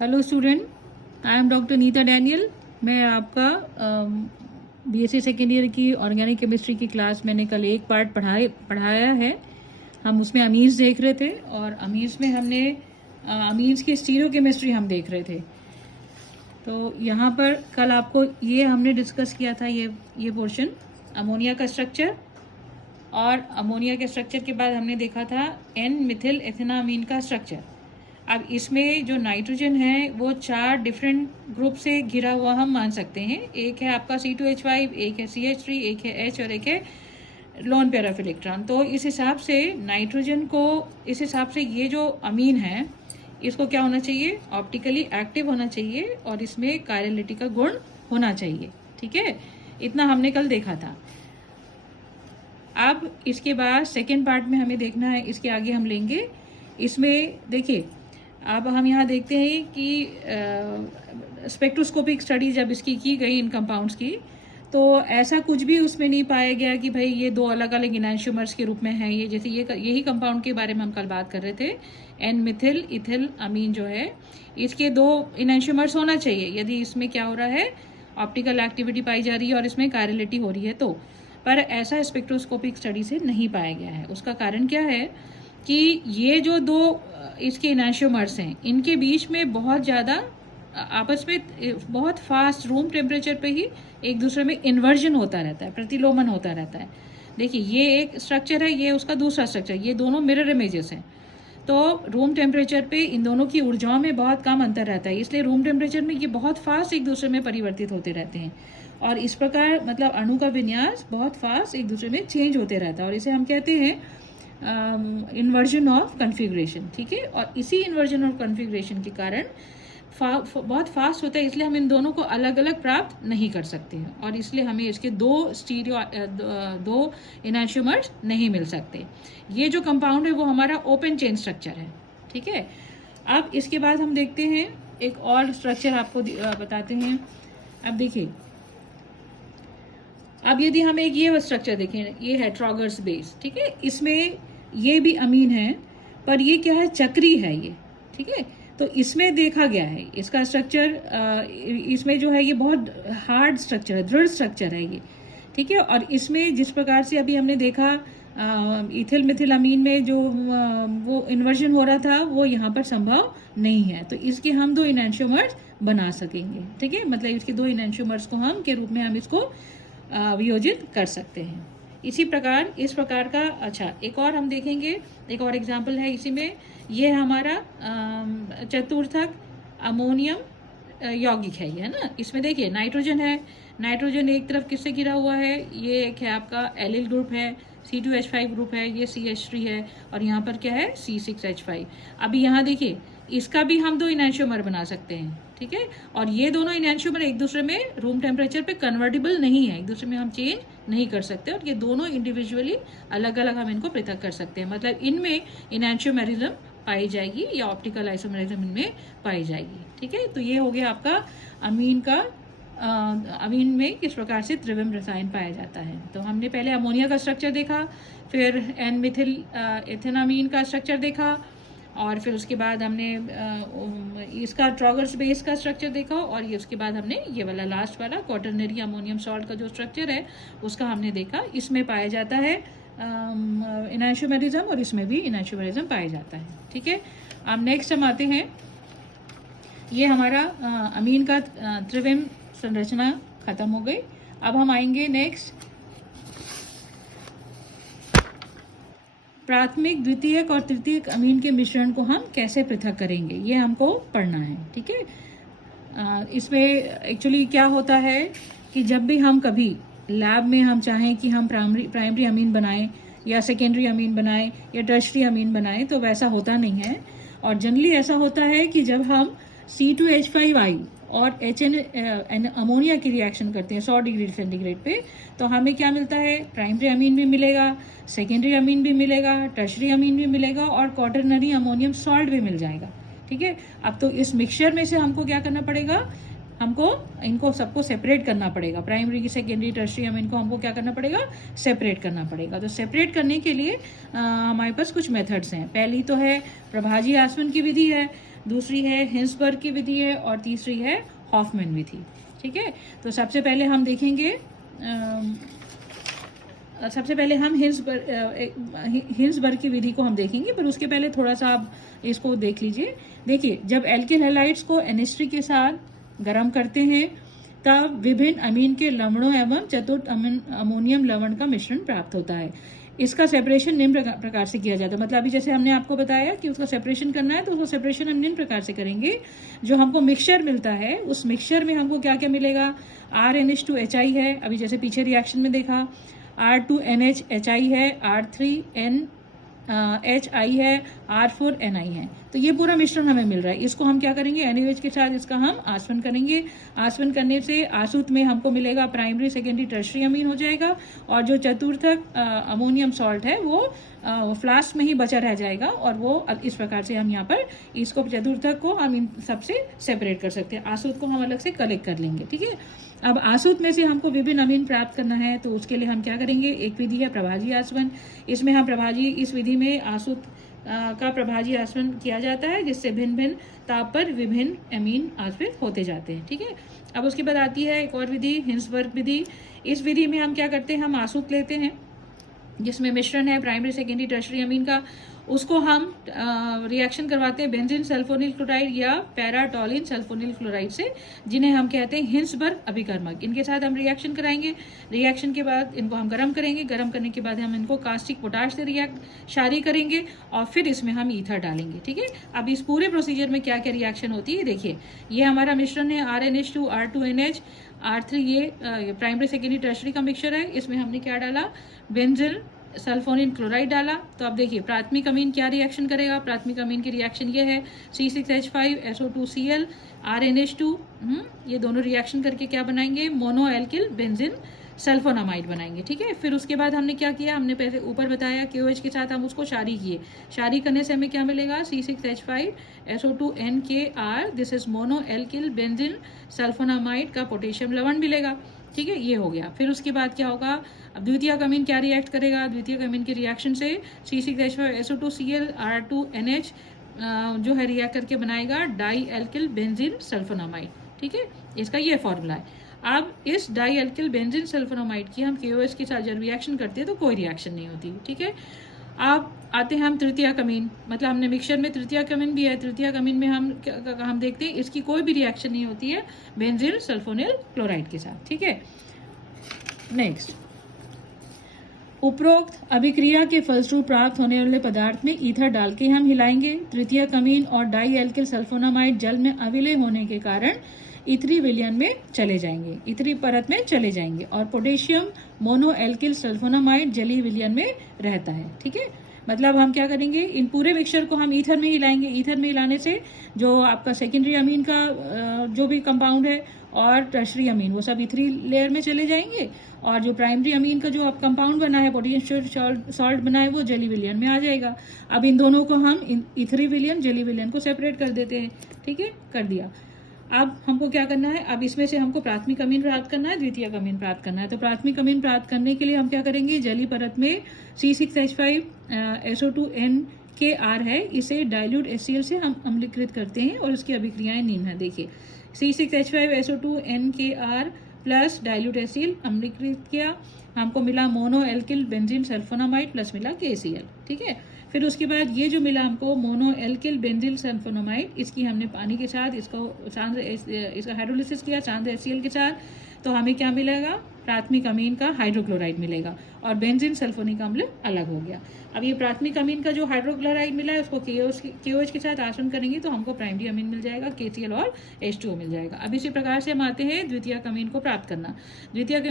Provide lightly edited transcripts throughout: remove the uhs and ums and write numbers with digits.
Hello student, I am doctor Neeta Daniel. मैं आपका BSc second year की ऑर्गेनिक केमिस्ट्री की क्लास मैंने कल एक पार्ट पढ़ाया है। हम उसमें अमीन्स देख रहे थे और अमीन्स में हमने अमीन्स की स्टीरियोकेमिस्ट्री हम देख रहे थे। तो यहाँ पर कल आपको ये हमने डिस्कस किया था, ये पोर्शन अमोनिया का स्ट्रक्चर, और अमोनिया के स्ट्रक्चर के बाद हमने देखा था एन मिथिल एथेनामीन का स्ट्रक्चर। अब इसमें जो नाइट्रोजन है वो 4 डिफरेंट ग्रुप से घिरा हुआ हम मान सकते हैं। एक है आपका C2H5, एक है CH3, एक है H और एक है लोन पेयर ऑफ इलेक्ट्रॉन। तो इस हिसाब से नाइट्रोजन को, इस हिसाब से ये जो अमीन है इसको क्या होना चाहिए, ऑप्टिकली एक्टिव होना चाहिए और इसमें कायरलिटी का गुण होना चाहिए। ठीक है, इतना हमने कल देखा था। अब इसके बाद सेकेंड पार्ट में हमें देखना है, इसके आगे हम लेंगे। इसमें देखिए, अब हम यहाँ देखते हैं कि स्पेक्ट्रोस्कोपिक स्टडी जब इसकी की गई इन कंपाउंड्स की, तो ऐसा कुछ भी उसमें नहीं पाया गया कि भाई ये दो अलग अलग इनैंशियोमर्स के रूप में है। ये जैसे यही कंपाउंड के बारे में हम कल बात कर रहे थे, एन मिथिल इथिल अमीन जो है, इसके 2 इनैंशियोमर्स होना चाहिए यदि इसमें क्या हो रहा है, ऑप्टिकल एक्टिविटी पाई जा रही है और इसमें कायरलिटी हो रही है। तो पर ऐसा स्पेक्ट्रोस्कोपिक स्टडी से नहीं पाया गया है। उसका कारण क्या है कि ये जो 2 इसके इनैंशियोमर्स हैं, इनके बीच में बहुत ज़्यादा आपस में बहुत फास्ट रूम टेम्परेचर पे ही एक दूसरे में इन्वर्जन होता रहता है, प्रतिलोमन होता रहता है। देखिए, ये एक स्ट्रक्चर है, ये उसका दूसरा स्ट्रक्चर, ये दोनों मिरर इमेजेस हैं। तो रूम टेम्परेचर पे इन दोनों की ऊर्जाओं में बहुत कम अंतर रहता है, इसलिए रूम टेम्परेचर में ये बहुत फास्ट एक दूसरे में परिवर्तित होते रहते हैं और इस प्रकार मतलब अणु का विन्यास बहुत फास्ट एक दूसरे में चेंज होते रहता है और इसे हम कहते हैं इन्वर्जन ऑफ कन्फिग्रेशन। ठीक है, और इसी इन्वर्जन ऑफ कन्फिग्रेशन के कारण बहुत फास्ट होता है, इसलिए हम इन दोनों को अलग अलग प्राप्त नहीं कर सकते हैं और इसलिए हमें इसके 2 इनैंशियोमर्स नहीं मिल सकते। ये जो कंपाउंड है वो हमारा ओपन चेन स्ट्रक्चर है। ठीक है, अब इसके बाद हम देखते हैं एक और स्ट्रक्चर आपको बताते हैं। अब देखिए, अब यदि हम एक ये स्ट्रक्चर देखें, ये है ट्रॉगर्स बेस। ठीक है, इसमें ये भी अमीन है पर ये क्या है, चक्री है ये। ठीक है, तो इसमें देखा गया है इसका स्ट्रक्चर, इसमें जो है ये बहुत हार्ड स्ट्रक्चर है, दृढ़ स्ट्रक्चर है ये। ठीक है, और इसमें जिस प्रकार से अभी हमने देखा इथिल मिथिल अमीन में जो वो इन्वर्जन हो रहा था वो यहाँ पर संभव नहीं है, तो इसके हम 2 इनैंशियोमर्स बना सकेंगे। ठीक है, मतलब इसके 2 इनैंशियोमर्स को हम के रूप में हम इसको वियोजित कर सकते हैं। इसी प्रकार इस प्रकार का, अच्छा एक और हम देखेंगे, एक और एग्जाम्पल है इसी में। ये हमारा चतुर्थक अमोनियम यौगिक है ये, है ना। इसमें देखिए नाइट्रोजन है, नाइट्रोजन एक तरफ किससे घिरा हुआ है, ये एक है आपका एलिल ग्रुप है, C2H5 ग्रुप है, ये CH3 है और यहाँ पर क्या है C6H5। अभी यहाँ देखिए, इसका भी हम 2 इनैंशियोमर बना सकते हैं। ठीक है, और ये दोनों इनैंशियोमर एक दूसरे में रूम टेम्परेचर पे कन्वर्टेबल नहीं है, एक दूसरे में हम चेंज नहीं कर सकते और ये दोनों इंडिविजुअली अलग अलग हम इनको पृथक कर सकते हैं। मतलब इनमें इनैंशियोमेरिज्म पाई जाएगी या ऑप्टिकल आइसोमेरिज्म इनमें पाई जाएगी। ठीक है, तो ये हो गया आपका अमीन का, अमीन में किस प्रकार से त्रिविम रसायन पाया जाता है। तो हमने पहले अमोनिया का स्ट्रक्चर देखा, फिर एन मिथिल एथेनामीन का स्ट्रक्चर देखा और फिर उसके बाद हमने इसका ट्रॉगर्स बेस का स्ट्रक्चर देखा और ये उसके बाद हमने ये वाला लास्ट वाला क्वाटरनरी अमोनियम सॉल्ट का जो स्ट्रक्चर है उसका हमने देखा। इसमें पाया जाता है इनैंशियोमेरिज्म और इसमें भी इनैंशियोमेरिज्म पाया जाता है। ठीक है, अब नेक्स्ट हम आते हैं, ये हमारा अमीन का त्रिविम संरचना खत्म हो गई। अब हम आएंगे नेक्स्ट, प्राथमिक द्वितीयक और तृतीयक अमीन के मिश्रण को हम कैसे पृथक करेंगे, ये हमको पढ़ना है। ठीक है, इसमें एक्चुअली क्या होता है कि जब भी हम कभी लैब में हम चाहें कि हम प्राइमरी अमीन बनाएं या सेकेंडरी अमीन बनाएं या टर्शरी अमीन बनाएं तो वैसा होता नहीं है। और जनरली ऐसा होता है कि जब हम C2H5I और HN अमोनिया की रिएक्शन करते हैं 100 डिग्री सेंटीग्रेड पे, तो हमें क्या मिलता है, प्राइमरी अमीन भी मिलेगा, सेकेंडरी अमीन भी मिलेगा, टर्शरी अमीन भी मिलेगा और क्वाटरनरी अमोनियम सॉल्ट भी मिल जाएगा। ठीक है, अब तो इस मिक्सचर में से हमको क्या करना पड़ेगा, हमको इनको सबको सेपरेट करना पड़ेगा, प्राइमरी की सेकेंडरी टर्शरी अमीन को हमको क्या करना पड़ेगा, सेपरेट करना पड़ेगा। तो सेपरेट करने के लिए हमारे पास कुछ मेथड्स हैं। पहली तो है प्रभाजी आसवन की विधि है, दूसरी है हिंसबर्ग की विधि है, और तीसरी है हॉफमैन विधि। ठीक है, तो सबसे पहले हम देखेंगे सबसे पहले हम हिंसबर्ग की विधि को हम देखेंगे, पर उसके पहले थोड़ा सा आप इसको देख लीजिए। देखिए, जब एल्किल हैलाइड्स को NH3 के साथ गर्म करते हैं तब विभिन्न अमीन के लवणों एवं चतुर्थ अमोनियम लवण का मिश्रण प्राप्त होता है। इसका सेपरेशन निम्न प्रकार से किया जाता है। मतलब अभी जैसे हमने आपको बताया कि उसका सेपरेशन करना है, तो उसका सेपरेशन हम निम्न प्रकार से करेंगे। जो हमको मिक्सचर मिलता है, उस मिक्सचर में हमको क्या क्या मिलेगा? RNH2HI है, अभी जैसे पीछे रिएक्शन में देखा, R2NHHI है, R3NHI है, R4NI है। तो ये पूरा मिश्रण हमें मिल रहा है। इसको हम क्या करेंगे? NaOH के साथ इसका हम आसवन करेंगे। आसवन करने से आसूत में हमको मिलेगा प्राइमरी, सेकेंडरी, टर्शरी अमीन हो जाएगा, और जो चतुर्थक अमोनियम सॉल्ट है वो फ्लास्क में ही बचा रह जाएगा। और वो इस प्रकार से हम यहाँ पर इसको चतुर्थक को हम इन सबसे सेपरेट कर सकते हैं। आसूत को हम अलग से कलेक्ट कर लेंगे। ठीक है, अब आसूत में से हमको विभिन्न अमीन प्राप्त करना है, तो उसके लिए हम क्या करेंगे? एक विधि है प्रभाजी आसवन। इसमें हम इस विधि में आसूत का प्रभाजी आसवन किया जाता है, जिससे भिन्न भिन्न ताप पर विभिन्न अमीन आश्रित होते जाते हैं। ठीक है, अब उसके बाद आती है एक और विधि, हिंसबर्ग विधि। इस विधि में हम क्या करते हैं? हम आसूत लेते हैं जिसमें मिश्रण है प्राइमरी, सेकेंडरी, टर्शरी अमीन का। उसको हम रिएक्शन करवाते हैं बेंजीन सल्फोनिल क्लोराइड या पैराटोलिन सल्फोनिल क्लोराइड से, जिन्हें हम कहते हैं हिंसबर्ग अभिकर्मक। इनके साथ हम रिएक्शन कराएंगे। रिएक्शन के बाद इनको हम गर्म करेंगे। गर्म करने के बाद हम इनको कास्टिक पोटाश से क्षारीय करेंगे, और फिर इसमें हम ईथर डालेंगे। ठीक है, अब इस पूरे प्रोसीजर में क्या क्या रिएक्शन होती है देखिए। ये हमारा मिश्रण है RNH2, R2NH, R3, ये प्राइमरी, सेकेंडरी, टर्शरी का मिक्सचर है। इसमें हमने क्या डाला? बेंजीन सल्फोनिल क्लोराइड डाला। तो अब देखिए प्राथमिक अमीन क्या रिएक्शन करेगा? प्राथमिक अमीन की रिएक्शन ये है C6H5SO2Cl RNH2। ये दोनों रिएक्शन करके क्या बनाएंगे? मोनो एल्किल बेंजीन सल्फोनामाइड बनाएंगे। ठीक है, फिर उसके बाद हमने क्या किया? हमने पहले ऊपर बताया KOH के साथ हम उसको क्षारी किए। क्षारी करने से हमें क्या मिलेगा? C6H5SO2NKR, this is mono alkyl benzene sulphonamide का पोटेशियम लवण मिलेगा। ठीक है, ये हो गया। फिर उसके बाद क्या होगा? अब द्वितीयक अमीन क्या रिएक्ट करेगा? द्वितीयक अमीन के रिएक्शन से C6H5SO2Cl R2NH जो है रिएक्ट करके बनाएगा डाई एल्किल बेंजीन सल्फोनामाइड। ठीक है, इसका ये फॉर्मूला है। अब इस डाई एल्किल बेंजीन सल्फोनामाइड की हम KOH के साथ जब रिएक्शन करते हैं तो कोई रिएक्शन नहीं होती। ठीक है, अब आते हैं हम तृतीयक अमीन। मतलब हमने मिक्सचर में तृतीयक अमीन भी है। तृतीयक अमीन में हम देखते हैं इसकी कोई भी रिएक्शन नहीं होती है बेंजीन सल्फोनिल क्लोराइड के साथ। ठीक है, नेक्स्ट, उपरोक्त अभिक्रिया के फलस्वरूप प्राप्त होने वाले पदार्थ में ईथर डाल के हम हिलाएंगे। तृतीयक अमीन और डाई एल्किल सल्फोनामाइड जल में अविलय होने के कारण इथरी विलयन में चले जाएंगे, इथरी परत में चले जाएंगे, और पोटेशियम मोनो एल्किल सल्फोनामाइड जलीय विलयन में रहता है। ठीक है, मतलब हम क्या करेंगे? इन पूरे मिक्सचर को हम ईथर में हिलाएंगे। ईथर में हिलाने से जो आपका सेकेंडरी अमीन का जो भी कंपाउंड है और टर्शरी अमीन, वो सब इथरी लेयर में चले जाएंगे, और जो प्राइमरी अमीन का जो अब कंपाउंड बना है, पोटेशियम सॉल्ट बना है, वो जली विलयन में आ जाएगा। अब इन दोनों को हम इथरी विलयन, जली विलयन को सेपरेट कर देते हैं। ठीक है, कर दिया। अब हमको क्या करना है? अब इसमें से हमको प्राथमिक अमीन प्राप्त करना है, द्वितीयक अमीन प्राप्त करना है। तो प्राथमिक अमीन प्राप्त करने के लिए हम क्या करेंगे? जली परत में C6H5SO2NKR है, इसे डाइल्यूट HCl से हम अम्लीकृत करते हैं, और उसकी अभिक्रियाएं निम्न है। देखिए, C6H5SO2NKR प्लस डाइल्यूट HCl अम्लीकृत किया, हमको मिला mono alkyl benzene sulphonamide plus मिला KCl। ठीक है, फिर उसके बाद ये जो मिला हमको मोनो एल्किल बेंजील सल्फोनामाइड, इसकी हमने पानी के साथ इसका हाइड्रोलिसिस किया सांद्र HCl के साथ, तो हमें क्या मिलेगा? प्राथमिक अमीन का हाइड्रोक्लोराइड मिलेगा, और बेंजीन सल्फोनिक अम्ल अलग हो गया। अब ये प्राथमिक अमीन का जो हाइड्रोक्लोराइड मिला है, उसको KOH के साथ आसवन करेंगे तो हमको प्राइमरी अमीन मिल जाएगा, KCl और H2O मिल जाएगा। अब इसी प्रकार से हम आते हैं द्वितीयक अमीन को प्राप्त करना। द्वितीयक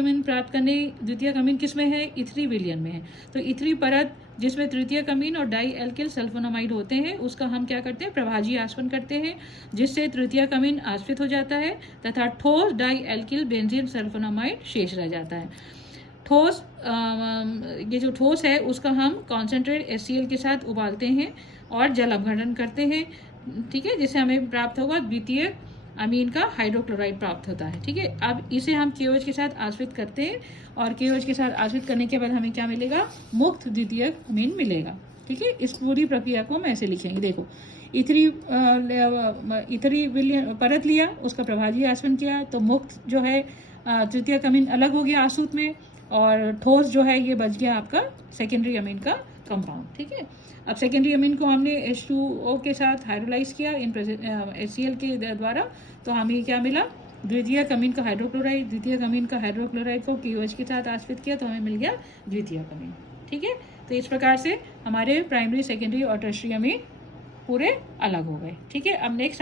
अमीन किस में है? इथरी विलयन में है। तो इथरी परत जिसमें तृतीयक अमीन और डाई एल्किल सल्फोनामाइड होते हैं, उसका हम क्या करते हैं? प्रभाजी आसवन करते हैं, जिससे तृतीयक अमीन आश्रित हो जाता है तथा ठोस डाई एल्किल बेंजीन सल्फोनामाइड शेष रह जाता है। ठोस ये जो ठोस है उसका हम कॉन्सेंट्रेट HCl के साथ उबालते हैं और जल अपघटन करते हैं। ठीक है, जिससे हमें प्राप्त होगा द्वितीय अमीन का हाइड्रोक्लोराइड प्राप्त होता है। ठीक है, अब इसे हम KOH के साथ आश्रित करते हैं, और KOH के साथ आश्रित करने के बाद हमें क्या मिलेगा? मुक्त द्वितीयक अमीन मिलेगा। ठीक है, इस पूरी प्रक्रिया को हम ऐसे लिखेंगे। देखो, इथरी विलयन परत लिया, उसका प्रभाजी आसवन किया, तो मुक्त जो है तृतीयक अमीन अलग हो गया आसूत में, और ठोस जो है ये बच गया आपका सेकेंडरी अमीन का कंपाउंड। ठीक है, अब सेकेंडरी अमीन को हमने H2O के साथ हाइड्रोलाइज किया इन HCl के द्वारा, तो हमें क्या मिला, द्वितीयक अमीन का हाइड्रोक्लोराइड, द्वितीयक अमीन का हाइड्रोक्लोराइड को KOH के साथ आश्रित किया, तो हमें मिल गया द्वितीयक अमीन। ठीक है, तो इस प्रकार से हमारे प्राइमरी, सेकेंडरी और टर्शियरी अमीन पूरे अलग हो गए। ठीक है, अब नेक्स्ट